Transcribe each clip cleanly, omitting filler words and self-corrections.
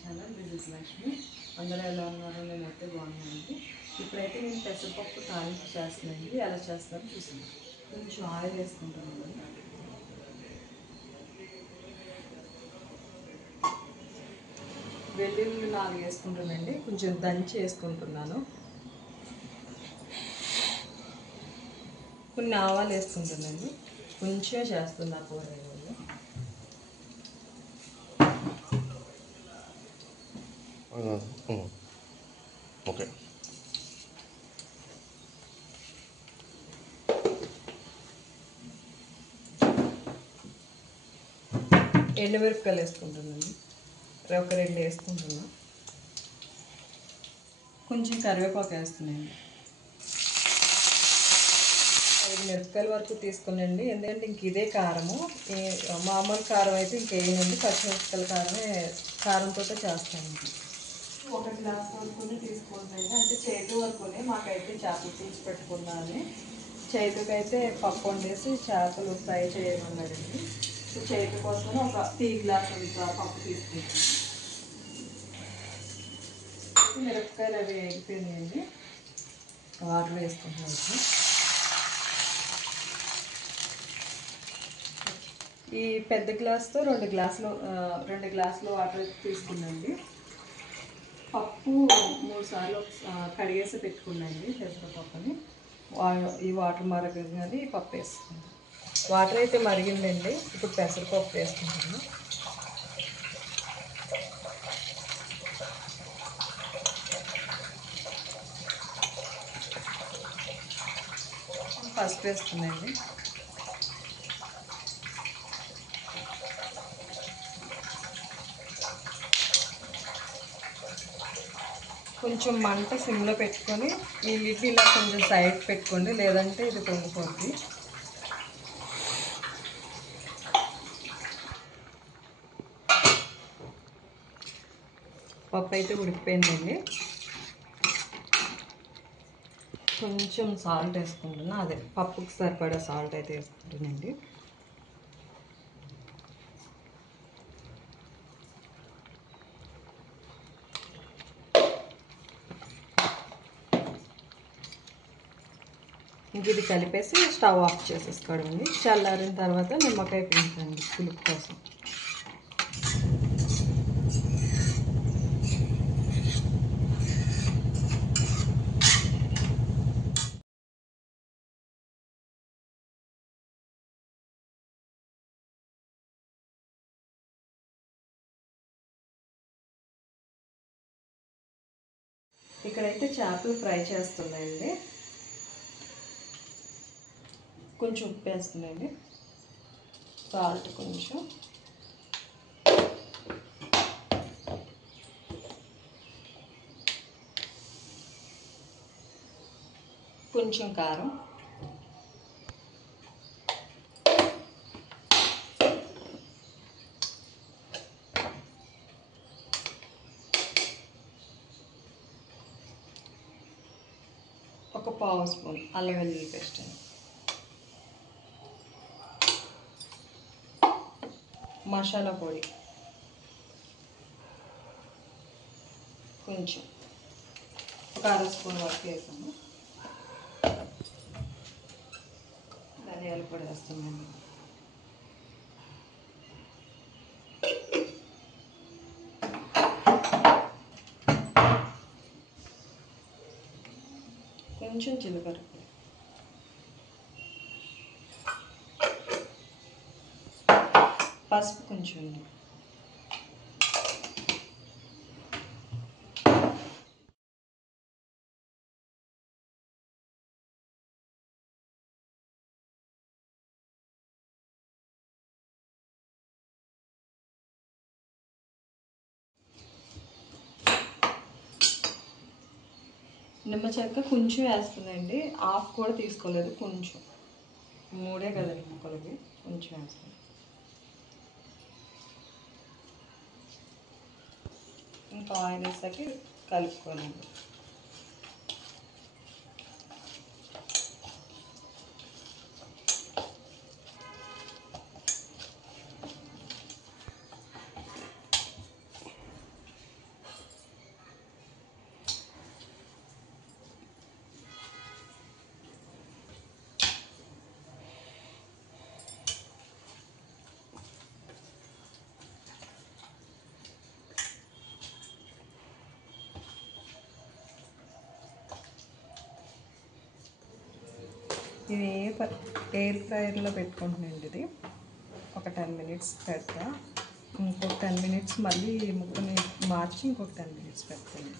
Channel. This is Lakshmi. అందరూ ఎలా ఉన్నారో నేనైతే బాగున్నానండి. ఇప్పుడైతే నేను పెసరపప్పు తాలింపు చేస్తున్నానండి. ఎలా చేస్తారో చూసాను. కొంచెం ఆయిల్ వేసుకుంటానండి. వెల్లుల్లి 4 వేసుకుంటానండి. కొంచెం దంచి వేసుకుంటున్నాను. కొన్ని ఆవాలు వేసుకుంటానండి. కొంచెం చేస్తున్నా కూర. ఓకే. ఎండుమిరపకాయలు వేసుకుంటానండి. ఒక 2 వేసుకుంటున్నా. కొంచెం కరివేపాకు వేస్తున్నాయండి. 5 మిరపకాయల వరకు తీసుకునండి. ఎందుకంటే ఇంక ఇదే కారము. మామూలు కారం అయితే ఇంకేనండి, పచ్చిమిరపకాయల కారంతో చేస్తాను. 1 గ్లాస్ వరకు తీసుకుంటాను. అంటే చేతి వరకునే మాకైతే చేపలు తీసి పెట్టుకున్నాను. చేతికైతే పప్పు వండేసి చేపలు ఫ్రై చేయమన్నాడండి. చేతి కోసం ఒక టీ గ్లాస్ అంత పప్పు తీసుకుంటాను. మిరపకాయలు అవి వేగిపోయినాయండి. వాటర్ వేసుకుంటున్నాను. ఈ పెద్ద గ్లాస్తో 2 గ్లాసులు వాటర్ తీసుకున్నాండి. పప్పు 3 సార్లు కడిగేసి పెట్టుకున్నాండి. పెసరపప్పుని ఈ వాటర్ మరగగానే పప్పు వేసుకున్నాను. వాటర్ అయితే మరిగిందండి. ఇప్పుడు పెసరపప్పు వేసుకుంటున్నాను. పసుపు వేసుకున్నాండి. కొంచెం మంట సిమ్లో పెట్టుకొని ఈ లిడ్ ఇలా కొంచెం సైడ్ పెట్టుకోండి, లేదంటే ఇది పొంగిపోద్ది. పప్పు అయితే ఉడికిపోయిందండి. కొంచెం సాల్ట్ వేసుకుంటున్నా. అదే పప్పుకి సరిపడా సాల్ట్ అయితే వేసుకుంటానండి. ఇంక ఇది కలిపేసి స్టవ్ ఆఫ్ చేసేసుకోవడండి. చల్లారిన తర్వాత నిమ్మకాయ పిండండి పులుపు కోసం. ఇక్కడైతే చేపలు ఫ్రై చేస్తున్నాయండి. కొంచెం ఉప్పు వేస్తున్నాయండి. సాల్ట్ కొంచెం, కొంచెం కారం, ఒక పావు స్పూన్ అల్లం వెల్లుల్లి పేస్ట్ అండి, మసాలా పొడి కొంచెం ఒక 1/2 స్పూన్ వరకు వేసాము. ధనియాల పొడి వేస్తున్నాను. కొంచెం జీలకర్ర పొడి, పసుపు కొంచెం, నిమ్మ చెక్క కొంచెం వేస్తుందండి. హాఫ్ కూడా తీసుకోలేదు, కొంచెం 3 కదండి ముక్కలకి, కొంచెం వేస్తాను. ఇంకా ఆయిల్ వేసాక కలుపుకోనండి. ఇది ఎయిర్ ఫ్రైయర్లో పెట్టుకుంటున్నాండి. ఇది ఒక 10 మినిట్స్ పెడతా. ఇంకొక 10 మినిట్స్ మళ్ళీ ముక్కని మార్చి ఇంకొక 10 మినిట్స్ పెడతాను.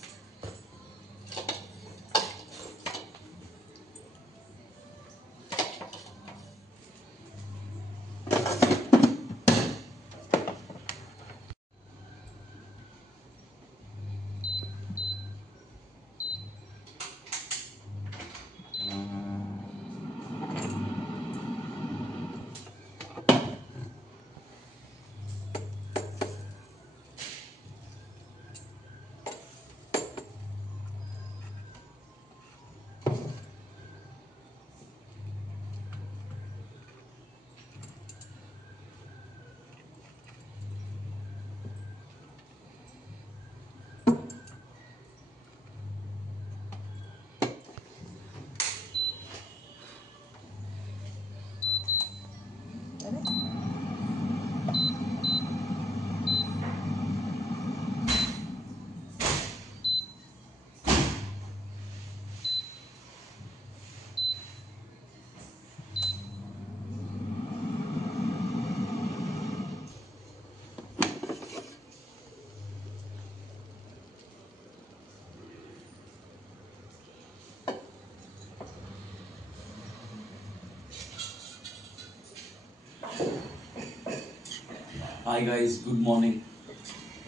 Hi guys, good morning.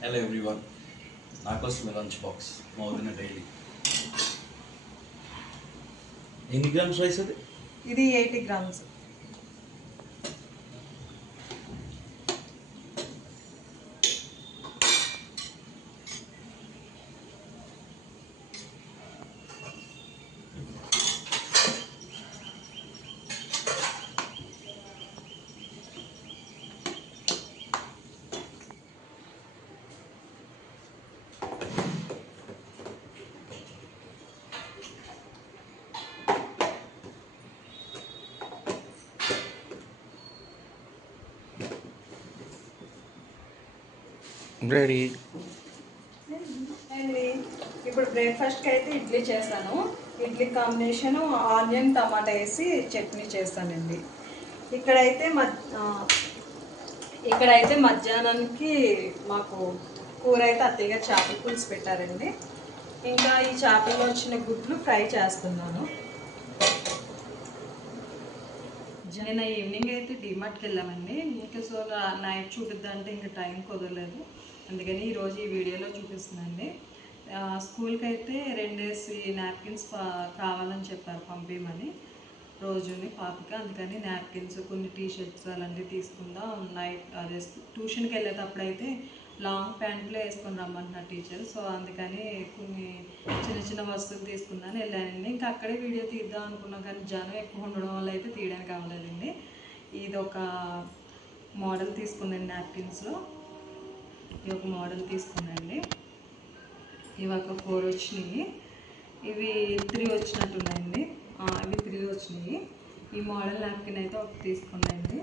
Hello everyone. Nakos my lunch box. More than a daily. Any grams rice adi? ఇది 80 grams. రెడీ. అండి ఇప్పుడు బ్రేక్ఫాస్ట్కి అయితే ఇడ్లీ చేస్తాను. ఇడ్లీ కాంబినేషను ఆనియన్ టమాటా వేసి చట్నీ చేస్తానండి. ఇక్కడైతే మధ్యాహ్నానికి మాకు కూర అయితే అత్తయ్య గారు చేపల పులుసు పెట్టారండి. ఇంకా ఈ చేపల్లో వచ్చిన గుడ్లు ఫ్రై చేస్తున్నాను. నిన్న ఈవినింగ్ అయితే డిమార్ట్కి వెళ్ళామండి. ఇంకా సో నైట్ చూపిద్దామంటే ఇంకా టైం కుదరలేదు. అందుకని ఈరోజు ఈ వీడియోలో చూపిస్తున్నానండి. స్కూల్కి అయితే 2 డేస్ నాప్కిన్స్ కావాలని చెప్పారు పంపించమని రోజుని పాపకి. అందుకని నాప్కిన్స్ కొన్ని టీషర్ట్స్ అలాంటివి తీసుకుందాం. నైట్ అదే ట్యూషన్కి వెళ్ళేటప్పుడు అయితే లాంగ్ ప్యాంట్లు వేసుకొని రమ్మంటున్నారు టీచర్. సో అందుకని కొన్ని చిన్న చిన్న వస్తువులు తీసుకుందాని వెళ్ళానండి. ఇంకా అక్కడే వీడియో తీద్దాం అనుకున్నాం కానీ జనం ఎక్కువ ఉండడం వల్ల అయితే తీయడానికి అవ్వలేదండి. ఇది ఒక మోడల్ తీసుకుందండి నాప్కిన్స్లో. ఇది ఒక మోడల్ తీసుకుందండి. ఇవి ఒక 4 వచ్చినాయి. ఇవి 3 వచ్చినట్టున్నాయండి. ఇవి 3 వచ్చినాయి. ఈ మోడల్ నాప్కిన్ అయితే ఒకటి తీసుకుందండి.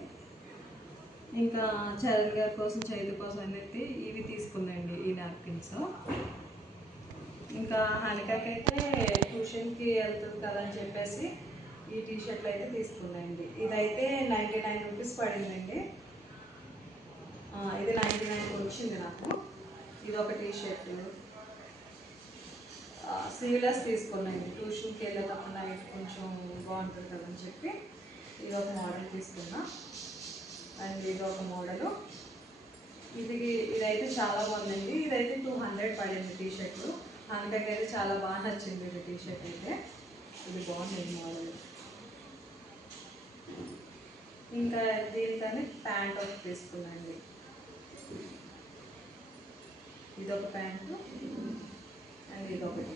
ఇంకా చరణ్ గారి కోసం చైతు కోసం అనేది ఇవి తీసుకుందండి ఈ నాప్కిన్స్. ఇంకా హానికాకి అయితే ట్యూషన్కి వెళ్తుంది కదా అని చెప్పేసి ఈ టీషర్ట్లు అయితే తీసుకుందండి. ఇదైతే 99 రూపీస్ పడిందండి. ఇది 99 వచ్చింది నాకు. ఇది ఒక టీషర్ట్ స్లీవ్లెస్ తీసుకున్నాండి. ట్యూషన్కి వెళ్ళేటప్పుడు నైట్ కొంచెం బాగుంటుంది కదని చెప్పి ఇది ఒక మోడల్ తీసుకున్నా. అండ్ ఇది ఒక మోడలు. ఇదైతే చాలా బాగుందండి. ఇదైతే 200 పడింది టీషర్ట్లు. అందుకని అయితే చాలా బాగా నచ్చింది ఇది టీషర్ట్ అయితే. ఇది బాగుంది మోడల్. ఇంకా దీనికని ప్యాంట్ ఒకటి తీసుకున్నాండి. ఇదొక ప్యాంటు అండ్ ఇదొకటి.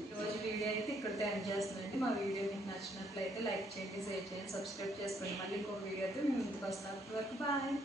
ఈరోజు వీడియో అయితే ఇక్కడ ఎండ్ చేస్తున్నానండి. మా వీడియో మీకు నచ్చినట్లయితే లైక్ చేయండి, షేర్ చేయండి, సబ్స్క్రైబ్ చేసుకోండి. మళ్ళీ ఇంకొక వీడియోతో మేము ముందుకు వస్తాం. అప్పటి వరకు బాయ్.